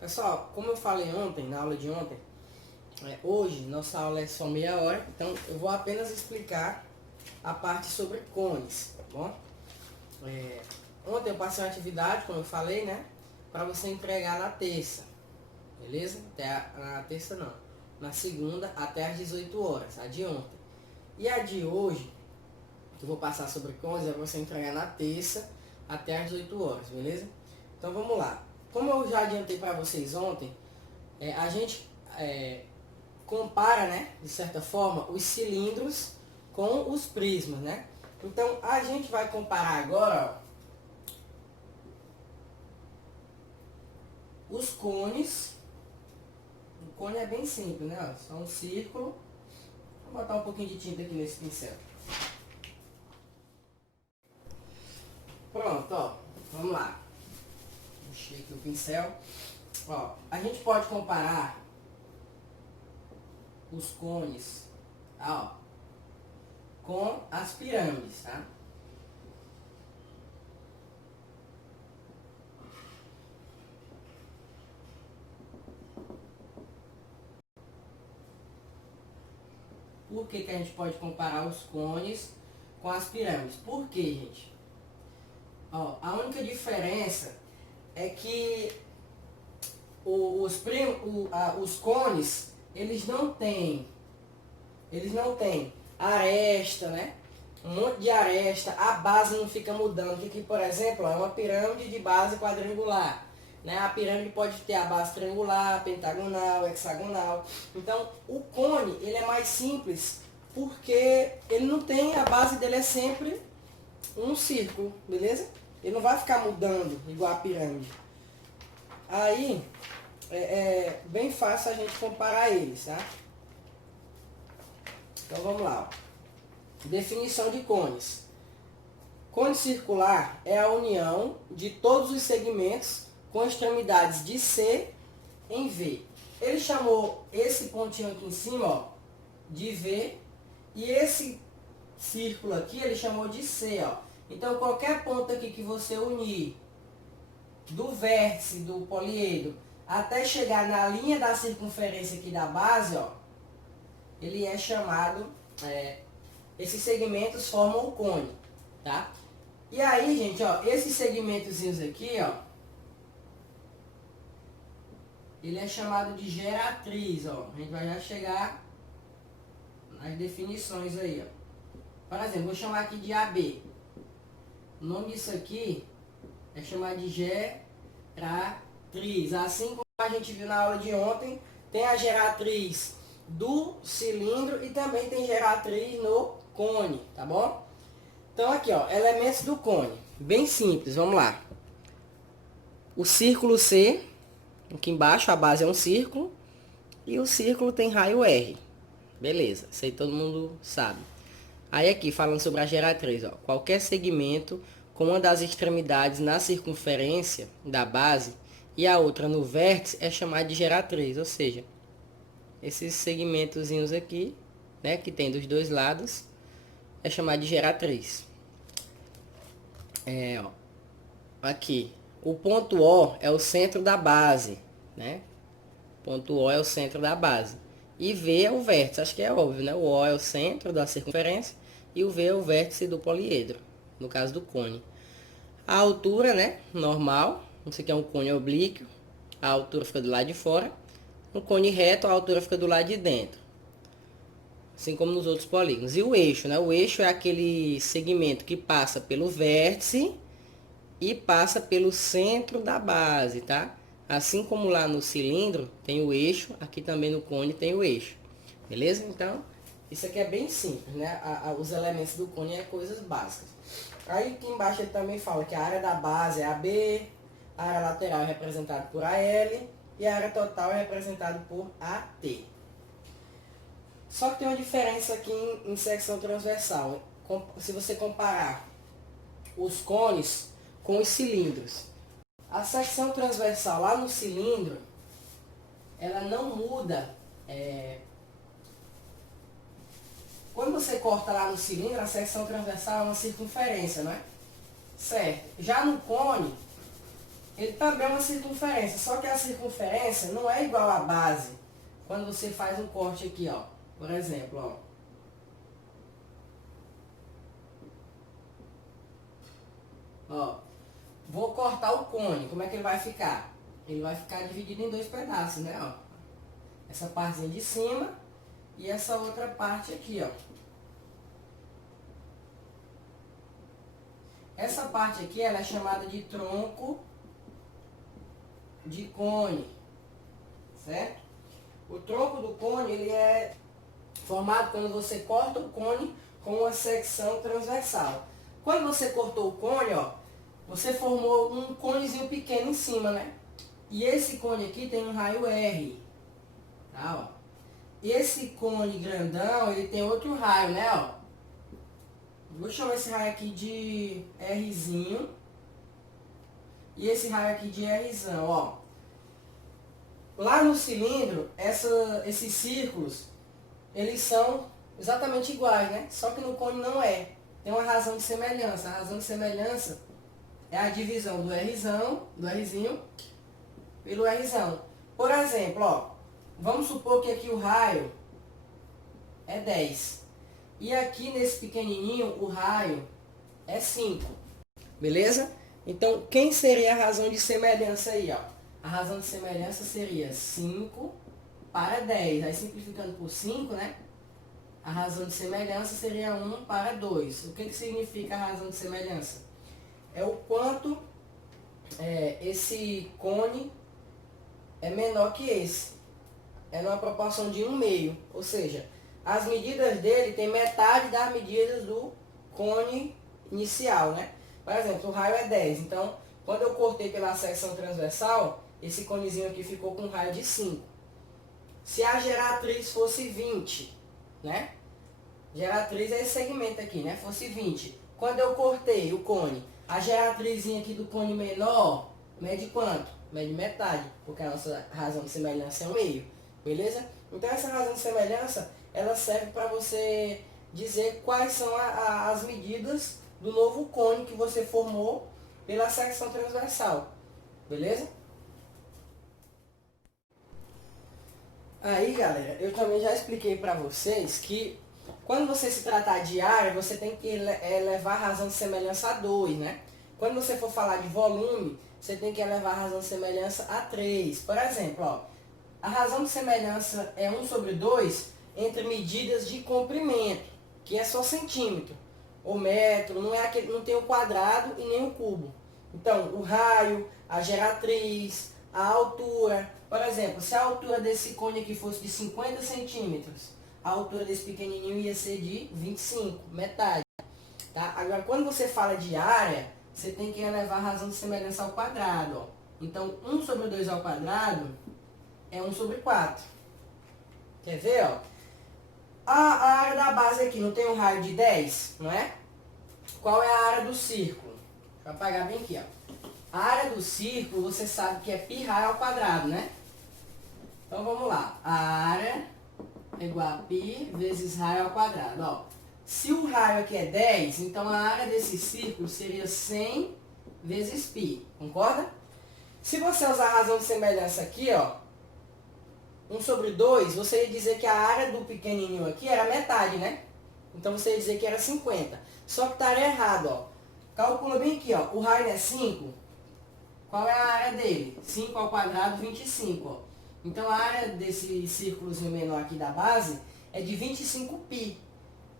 Pessoal, como eu falei ontem, na aula de ontem, hoje nossa aula é só meia hora, então eu vou apenas explicar a parte sobre cones, tá bom? Ontem eu passei uma atividade, como eu falei, né? Para você entregar na terça, beleza? Na terça não, na segunda até às 18 horas, a de ontem. E a de hoje, que eu vou passar sobre cones, é você entregar na terça até às 18 horas, beleza? Então vamos lá. Como eu já adiantei para vocês ontem, a gente compara, né, de certa forma, os cilindros com os prismas, né? Então a gente vai comparar agora, ó, os cones. O cone é bem simples, né? Ó, só um círculo. Vou botar um pouquinho de tinta aqui nesse pincel. Pronto, ó. Vamos lá. Puxei aqui o pincel. Ó, a gente pode comparar os cones, ó, com as pirâmides, tá? Por que a gente pode comparar os cones com as pirâmides? Por quê, gente? Ó, a única diferença é que os cones, eles não têm aresta, né? Um monte de aresta, a base não fica mudando. Que aqui, por exemplo, é uma pirâmide de base quadrangular. Né? A pirâmide pode ter a base triangular, pentagonal, hexagonal. Então, o cone, ele é mais simples porque ele não tem, a base dele é sempre um círculo, beleza? Ele não vai ficar mudando igual a pirâmide. Aí, é bem fácil a gente comparar eles, tá? Então, vamos lá. Ó. Definição de cones. Cone circular é a união de todos os segmentos com extremidades de C em V. Ele chamou esse pontinho aqui em cima, ó, de V, e esse círculo aqui ele chamou de C, ó. Então qualquer ponto aqui que você unir do vértice do poliedro até chegar na linha da circunferência aqui da base, ó, ele é chamado, esses segmentos formam o cone, tá? E aí, gente, ó, esses segmentozinhos aqui, ó, ele é chamado de geratriz, ó. A gente vai já chegar nas definições aí, ó. Por exemplo, vou chamar aqui de AB. O nome disso aqui é chamado de geratriz. Assim como a gente viu na aula de ontem, tem a geratriz do cilindro e também tem geratriz no cone, tá bom? Então aqui, ó, elementos do cone. Bem simples, vamos lá. O círculo C, aqui embaixo a base é um círculo, e o círculo tem raio R. Beleza, isso aí todo mundo sabe. Aí aqui, falando sobre a geratriz, ó, qualquer segmento com uma das extremidades na circunferência da base e a outra no vértice é chamado de geratriz, ou seja, esses segmentozinhos aqui, né, que tem dos dois lados, é chamado de geratriz. Ó, aqui, o ponto O é o centro da base, né? Ponto O é o centro da base. E V é o vértice, acho que é óbvio, né? O O é o centro da circunferência e o V é o vértice do poliedro, no caso do cone. A altura, né? Normal, isso aqui é um cone oblíquo, a altura fica do lado de fora. No cone reto, a altura fica do lado de dentro. Assim como nos outros polígonos. E o eixo, né? O eixo é aquele segmento que passa pelo vértice e passa pelo centro da base, tá? Assim como lá no cilindro tem o eixo, aqui também no cone tem o eixo. Beleza? Então, isso aqui é bem simples, né? Os elementos do cone é coisas básicas. Aí aqui embaixo ele também fala que a área da base é AB, a área lateral é representada por AL e a área total é representada por AT. Só que tem uma diferença aqui em secção transversal. Se você comparar os cones com os cilindros. A secção transversal lá no cilindro, ela não muda. Quando você corta lá no cilindro, a secção transversal é uma circunferência, não é? Certo. Já no cone, ele também é uma circunferência, só que a circunferência não é igual à base. Quando você faz um corte aqui, ó, por exemplo, ó, vou cortar o cone, como é que ele vai ficar? Ele vai ficar dividido em dois pedaços, né, ó. Essa partezinha de cima e essa outra parte aqui, ó. Essa parte aqui, ela é chamada de tronco de cone, certo? O tronco do cone, ele é formado quando você corta o cone com uma secção transversal. Quando você cortou o cone, ó, você formou um conezinho pequeno em cima, né? E esse cone aqui tem um raio R, tá, ó. Esse cone grandão, ele tem outro raio, né, ó. Vou chamar esse raio aqui de Rzinho. E esse raio aqui de Rzão, ó. Lá no cilindro, esses círculos, eles são exatamente iguais, né? Só que no cone não é. Tem uma razão de semelhança. A razão de semelhança é a divisão do Rzão, do Rzinho, pelo Rzão. Por exemplo, ó, vamos supor que aqui o raio é 10. E aqui nesse pequenininho o raio é 5. Beleza? Então, quem seria a razão de semelhança aí, ó? A razão de semelhança seria 5 para 10. Aí simplificando por 5, né? A razão de semelhança seria 1 para 2. O que significa a razão de semelhança? É o quanto esse cone é menor que esse. É numa proporção de 1/2. Ou seja, as medidas dele tem metade das medidas do cone inicial, né? Por exemplo, o raio é 10. Então, quando eu cortei pela secção transversal, esse conezinho aqui ficou com um raio de 5. Se a geratriz fosse 20, né? Geratriz é esse segmento aqui, né? Fosse 20. Quando eu cortei o cone, a geratrizinha aqui do cone menor mede quanto? Mede metade, porque a nossa razão de semelhança é 1/2. Beleza? Então essa razão de semelhança, ela serve para você dizer quais são as medidas do novo cone que você formou pela secção transversal. Beleza? Aí, galera, eu também já expliquei para vocês que quando você se tratar de área, você tem que levar a razão de semelhança a 2, né? Quando você for falar de volume, você tem que levar a razão de semelhança a 3. Por exemplo, ó, a razão de semelhança é 1/2 entre medidas de comprimento, que é só centímetro, ou metro, não tem o quadrado e nem o cubo. Então, o raio, a geratriz, a altura. Por exemplo, se a altura desse cone aqui fosse de 50 centímetros, a altura desse pequenininho ia ser de 25, metade. Tá? Agora, quando você fala de área, você tem que elevar a razão de semelhança ao quadrado. Ó. Então, 1/2 ao quadrado é 1/4. Quer ver? Ó? A área da base aqui não tem um raio de 10, não é? Qual é a área do círculo? Deixa eu apagar bem aqui, ó. A área do círculo, você sabe que é π raio ao quadrado, né? Então vamos lá. A área é igual a π vezes raio ao quadrado. Ó. Se o raio aqui é 10, então a área desse círculo seria 100 vezes π. Concorda? Se você usar a razão de semelhança aqui, ó, 1/2, você ia dizer que a área do pequenininho aqui era metade, né? Então você ia dizer que era 50. Só que estaria errado, ó. Calcula bem aqui, ó. O raio é 5. Qual é a área dele? 5 ao quadrado, 25, ó. Então a área desse círculozinho menor aqui da base é de 25π.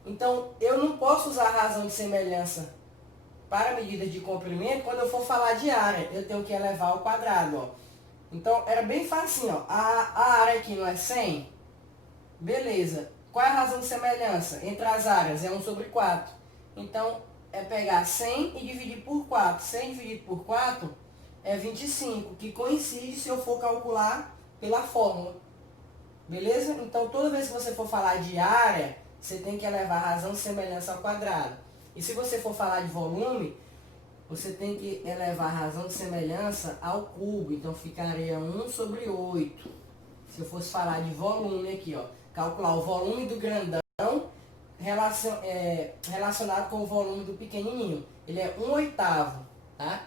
Então eu não posso usar a razão de semelhança para medidas de comprimento quando eu for falar de área. Eu tenho que elevar ao quadrado, ó. Então era bem fácil, ó. A área aqui não é 100? Beleza. Qual é a razão de semelhança entre as áreas? É 1/4. Então é pegar 100 e dividir por 4. 100 dividido por 4 é 25, que coincide se eu for calcular pela fórmula. Beleza? Então, toda vez que você for falar de área, você tem que elevar a razão de semelhança ao quadrado. E se você for falar de volume, você tem que elevar a razão de semelhança ao cubo. Então, ficaria 1/8. Se eu fosse falar de volume aqui, ó. Calcular o volume do grandão relacionado com o volume do pequenininho. Ele é 1/8, tá?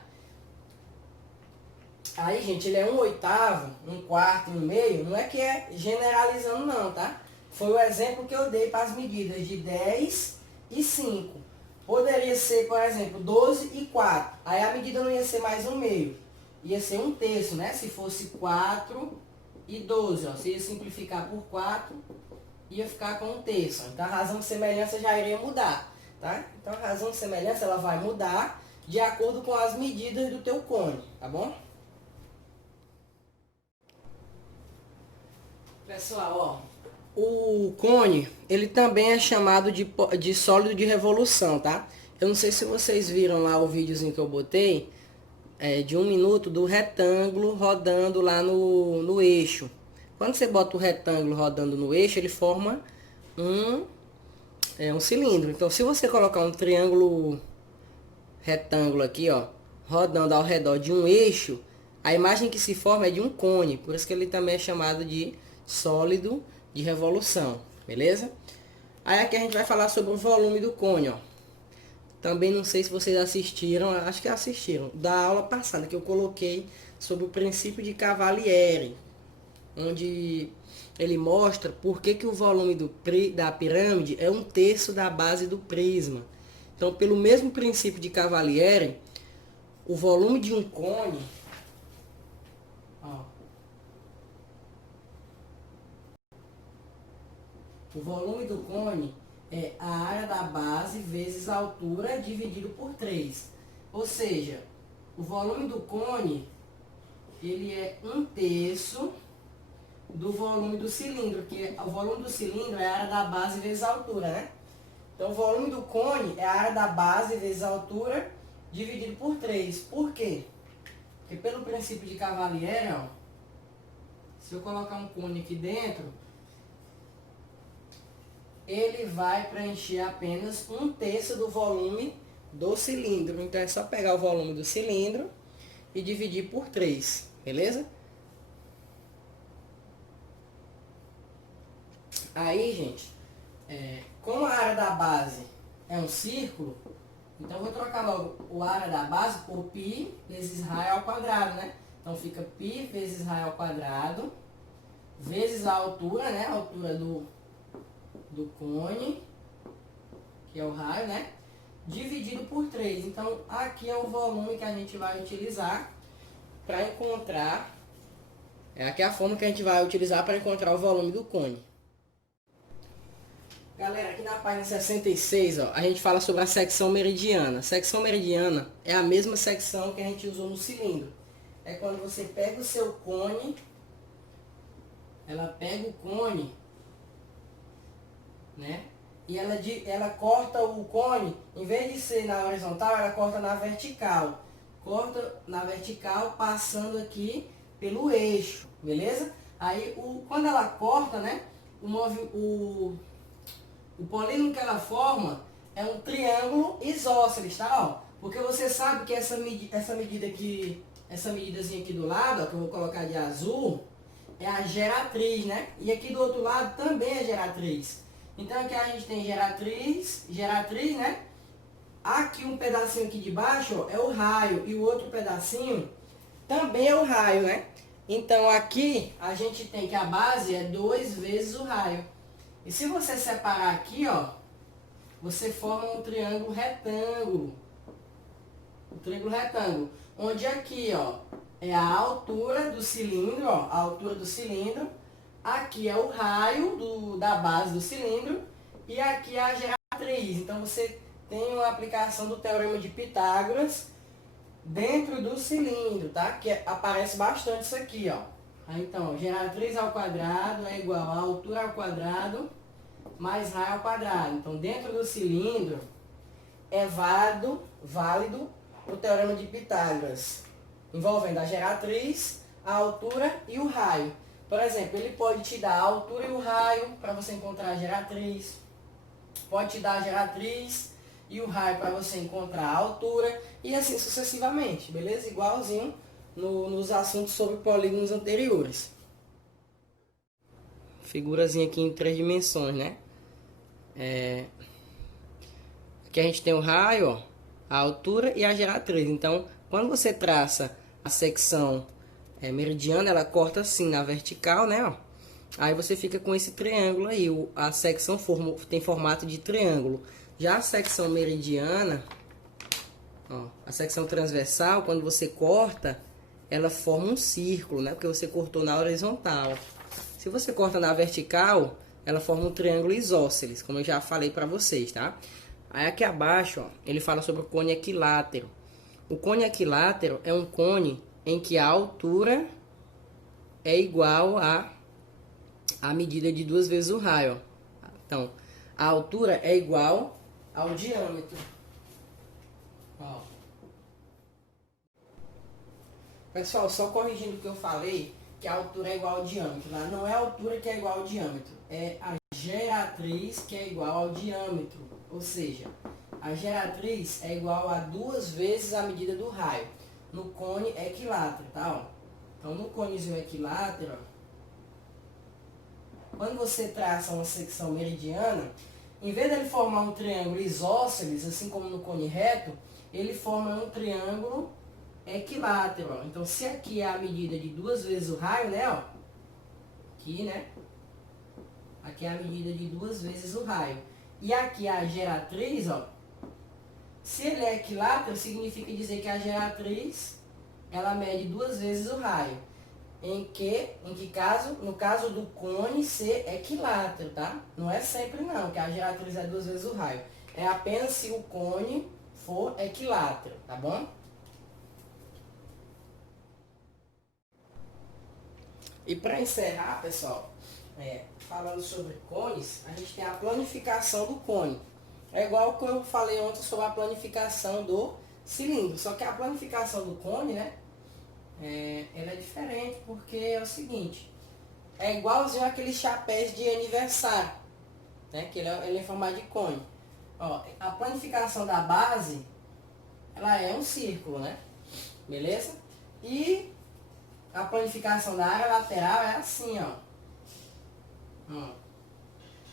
Aí, gente, ele é 1/8, 1/4 e 1/2. Não é que é generalizando não, tá? Foi o exemplo que eu dei para as medidas de 10 e 5. Poderia ser, por exemplo, 12 e 4. Aí a medida não ia ser mais 1/2. Ia ser 1/3, né? Se fosse 4 e 12, ó. Você ia simplificar por 4, ia ficar com 1/3. Então a razão de semelhança já iria mudar, tá? Então a razão de semelhança ela vai mudar de acordo com as medidas do teu cone, tá bom? Pessoal, ó, o cone, ele também é chamado de sólido de revolução, tá? Eu não sei se vocês viram lá o videozinho que eu botei, de 1 minuto do retângulo rodando lá no eixo. Quando você bota o retângulo rodando no eixo, ele forma um cilindro. Então, se você colocar um triângulo retângulo aqui, ó, rodando ao redor de um eixo, a imagem que se forma é de um cone. Por isso que ele também é chamado de sólido de revolução, beleza? Aí aqui a gente vai falar sobre o volume do cone, ó. Também não sei se vocês assistiram, acho que assistiram, da aula passada que eu coloquei sobre o princípio de Cavalieri, onde ele mostra por que o volume da pirâmide é 1/3 da base do prisma. Então, pelo mesmo princípio de Cavalieri, o volume de um cone, ó, o volume do cone é a área da base vezes a altura dividido por 3. Ou seja, o volume do cone, ele é 1/3 do volume do cilindro, que o volume do cilindro é a área da base vezes a altura, né? Então, o volume do cone é a área da base vezes a altura dividido por 3. Por quê? Porque pelo princípio de Cavalieri, ó, se eu colocar um cone aqui dentro, ele vai preencher apenas 1/3 do volume do cilindro. Então, é só pegar o volume do cilindro e dividir por 3, beleza? Aí, gente, como a área da base é um círculo, então eu vou trocar logo o área da base por π vezes raio ao quadrado, né? Então fica π vezes raio ao quadrado, vezes a altura, né? A altura do cone, que é o raio, né? Dividido por 3. Então, aqui é o volume que a gente vai utilizar para encontrar... Aqui é a forma que a gente vai utilizar para encontrar o volume do cone. Galera, aqui na página 66, ó, a gente fala sobre a secção meridiana. A secção meridiana é a mesma secção que a gente usou no cilindro. É quando você pega o seu cone, ela pega o cone, né? E ela corta o cone, em vez de ser na horizontal, ela corta na vertical. Corta na vertical, passando aqui pelo eixo, beleza? Aí, quando ela corta, né? O polígono que ela forma é um triângulo isósceles, tá? Ó, porque você sabe que essa medida aqui, essa medidazinha aqui do lado, ó, que eu vou colocar de azul, é a geratriz, né? E aqui do outro lado também é geratriz. Então aqui a gente tem geratriz, né? Aqui um pedacinho aqui de baixo, ó, é o raio, e o outro pedacinho também é o raio, né? Então aqui a gente tem que a base é 2 vezes o raio. E se você separar aqui, ó, você forma um triângulo retângulo. Um triângulo retângulo. Onde aqui, ó, é a altura do cilindro, ó, a altura do cilindro. Aqui é o raio da base do cilindro. E aqui é a geratriz. Então você tem uma aplicação do teorema de Pitágoras dentro do cilindro, tá? Que aparece bastante isso aqui, ó. Aí, então, geratriz ao quadrado é igual a altura ao quadrado mais raio ao quadrado. Então, dentro do cilindro é válido o teorema de Pitágoras, envolvendo a geratriz, a altura e o raio. Por exemplo, ele pode te dar a altura e o raio para você encontrar a geratriz. Pode te dar a geratriz e o raio para você encontrar a altura. E assim sucessivamente, beleza? Igualzinho nos assuntos sobre polígonos anteriores. Figurazinha aqui em 3 dimensões, né? Aqui a gente tem o raio, ó, a altura e a geratriz. Então, quando você traça a secção meridiana, ela corta assim na vertical, né, ó. Aí você fica com esse triângulo aí, a secção tem formato de triângulo. Já a secção meridiana, ó, a secção transversal, quando você corta, ela forma um círculo, né, porque você cortou na horizontal. Se você corta na vertical, ela forma um triângulo isósceles, como eu já falei para vocês, tá? Aí aqui abaixo, ó, ele fala sobre o cone equilátero. O cone equilátero é um cone em que a altura é igual a medida de 2 vezes o raio. Ó. Então, a altura é igual ao diâmetro. Ó. Pessoal, só corrigindo o que eu falei, que a altura é igual ao diâmetro. Tá? Não é a altura que é igual ao diâmetro, é a geratriz que é igual ao diâmetro. Ou seja, a geratriz é igual a 2 vezes a medida do raio. No cone equilátero, tá? Ó. Então, no conezinho equilátero, ó, quando você traça uma secção meridiana, em vez de ele formar um triângulo isósceles, assim como no cone reto, ele forma um triângulo equilátero. Ó. Então, se aqui é a medida de 2 vezes o raio, né? Ó, aqui, né? Aqui é a medida de 2 vezes o raio. E aqui a geratriz, ó. Se ele é equilátero, significa dizer que a geratriz, ela mede 2 vezes o raio. Em que caso? No caso do cone ser equilátero, tá? Não é sempre não, que a geratriz é 2 vezes o raio. É apenas se o cone for equilátero, tá bom? E para encerrar, pessoal, falando sobre cones, a gente tem a planificação do cone. É igual o que eu falei ontem sobre a planificação do cilindro. Só que a planificação do cone, né? Ela é diferente porque é o seguinte. É igualzinho aqueles chapéus de aniversário, né? Que ele é em formato de cone. Ó, a planificação da base, ela é um círculo, né? Beleza? E a planificação da área lateral é assim, ó.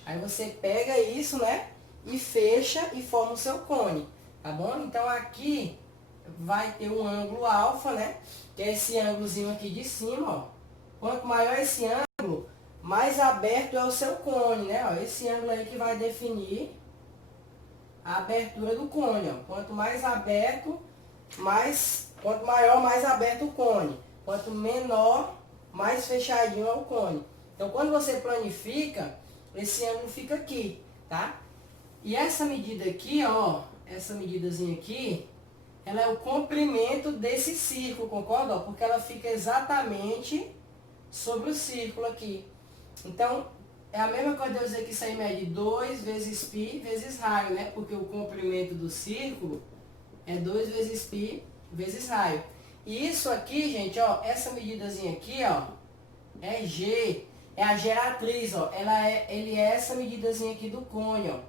Aí você pega isso, né? E fecha e forma o seu cone, tá bom? Então aqui vai ter um ângulo alfa, né? Que é esse ângulozinho aqui de cima, ó. Quanto maior esse ângulo, mais aberto é o seu cone, né? Ó, esse ângulo aí que vai definir a abertura do cone, ó. Quanto mais aberto, quanto maior, mais aberto o cone. Quanto menor, mais fechadinho é o cone. Então, quando você planifica, esse ângulo fica aqui, tá? E essa medida aqui, ó, essa medidazinha aqui, ela é o comprimento desse círculo, concorda? Porque ela fica exatamente sobre o círculo aqui. Então, é a mesma coisa de eu dizer que isso aí mede 2 vezes π vezes raio, né? Porque o comprimento do círculo é 2 vezes π vezes raio. E isso aqui, gente, ó, essa medidazinha aqui, ó, é G, é a geratriz, ó. Ele é essa medidazinha aqui do cone, ó,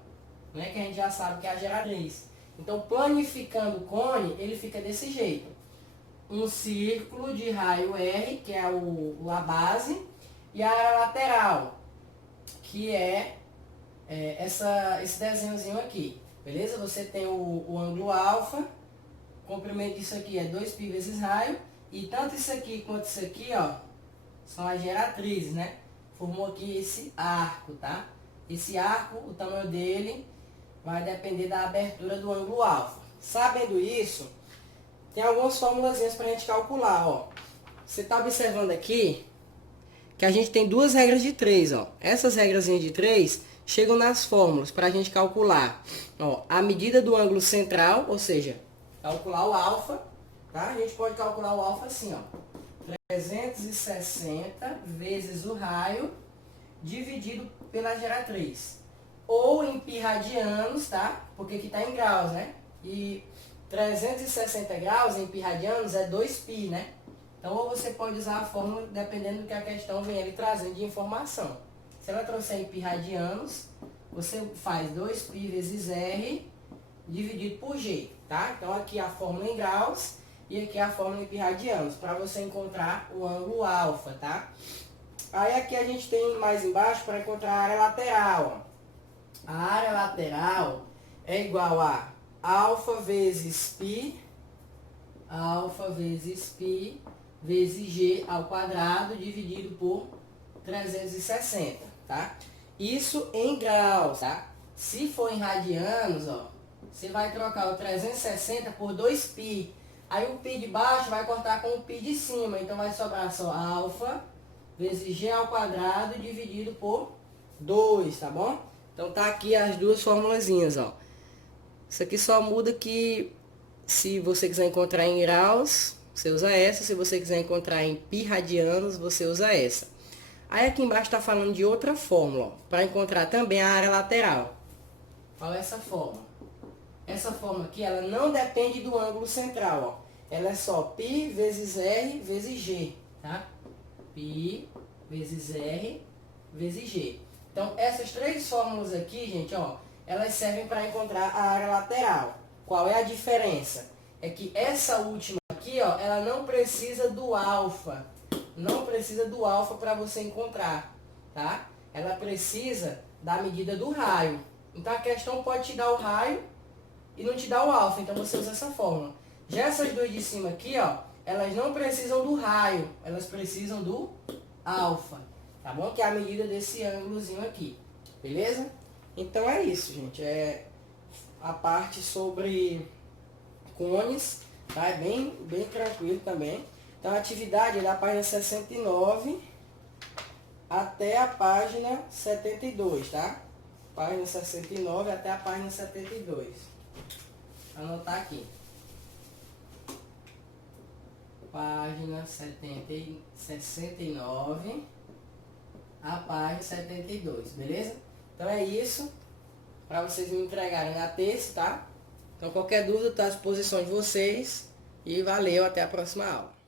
né? Que a gente já sabe que é a geratriz. Então, planificando o cone, ele fica desse jeito. Um círculo de raio R, que é a base, e a área lateral, que esse desenhozinho aqui. Beleza? Você tem o ângulo alfa, o comprimento disso aqui é 2π vezes raio, e tanto isso aqui quanto isso aqui, ó, são as geratrizes, né? Formou aqui esse arco, tá? Esse arco, o tamanho dele vai depender da abertura do ângulo alfa. Sabendo isso, tem algumas formulazinhas para a gente calcular, ó. Você está observando aqui que a gente tem duas regras de 3, ó. Essas regras de 3 chegam nas fórmulas para a gente calcular, ó, a medida do ângulo central, ou seja, calcular o alfa, tá? A gente pode calcular o alfa assim, ó. 360 vezes o raio dividido pela geratriz. Ou em π radianos, tá? Porque aqui está em graus, né? E 360 graus em π radianos é 2π, né? Então, ou você pode usar a fórmula dependendo do que a questão vem ali trazendo de informação. Se ela trouxer em π radianos, você faz 2π vezes R dividido por G, tá? Então, aqui a fórmula em graus e aqui a fórmula em π radianos, para você encontrar o ângulo alfa, tá? Aí aqui a gente tem mais embaixo para encontrar a área lateral, ó. A área lateral é igual a alfa vezes π vezes G ao quadrado dividido por 360, tá? Isso em graus, tá? Se for em radianos, ó, você vai trocar o 360 por 2π. Aí o π de baixo vai cortar com o π de cima, então vai sobrar só alfa vezes G ao quadrado dividido por 2, tá bom? Então tá aqui as duas formulazinhas, ó. Isso aqui só muda que se você quiser encontrar em graus, você usa essa. Se você quiser encontrar em π radianos, você usa essa. Aí aqui embaixo está falando de outra fórmula, para encontrar também a área lateral. Qual é essa fórmula? Essa fórmula aqui, ela não depende do ângulo central, ó. Ela é só π vezes R vezes G, tá? π vezes R vezes G. Então, essas três fórmulas aqui, gente, ó, elas servem para encontrar a área lateral. Qual é a diferença? É que essa última aqui, ó, ela não precisa do alfa. Não precisa do alfa para você encontrar, tá? Ela precisa da medida do raio. Então, a questão pode te dar o raio e não te dar o alfa. Então, você usa essa fórmula. Já essas duas de cima aqui, ó, elas não precisam do raio. Elas precisam do alfa, tá bom? Que é a medida desse ângulozinho aqui, beleza? Então é isso, gente. É a parte sobre cones, tá? É bem tranquilo também. Então a atividade é da página 69 até a página 72, tá? Página 69 até a página 72. Vou anotar aqui. Página 69 a página 72, beleza? Então é isso, para vocês me entregarem na terça, tá? Então qualquer dúvida está à disposição de vocês, e valeu, até a próxima aula.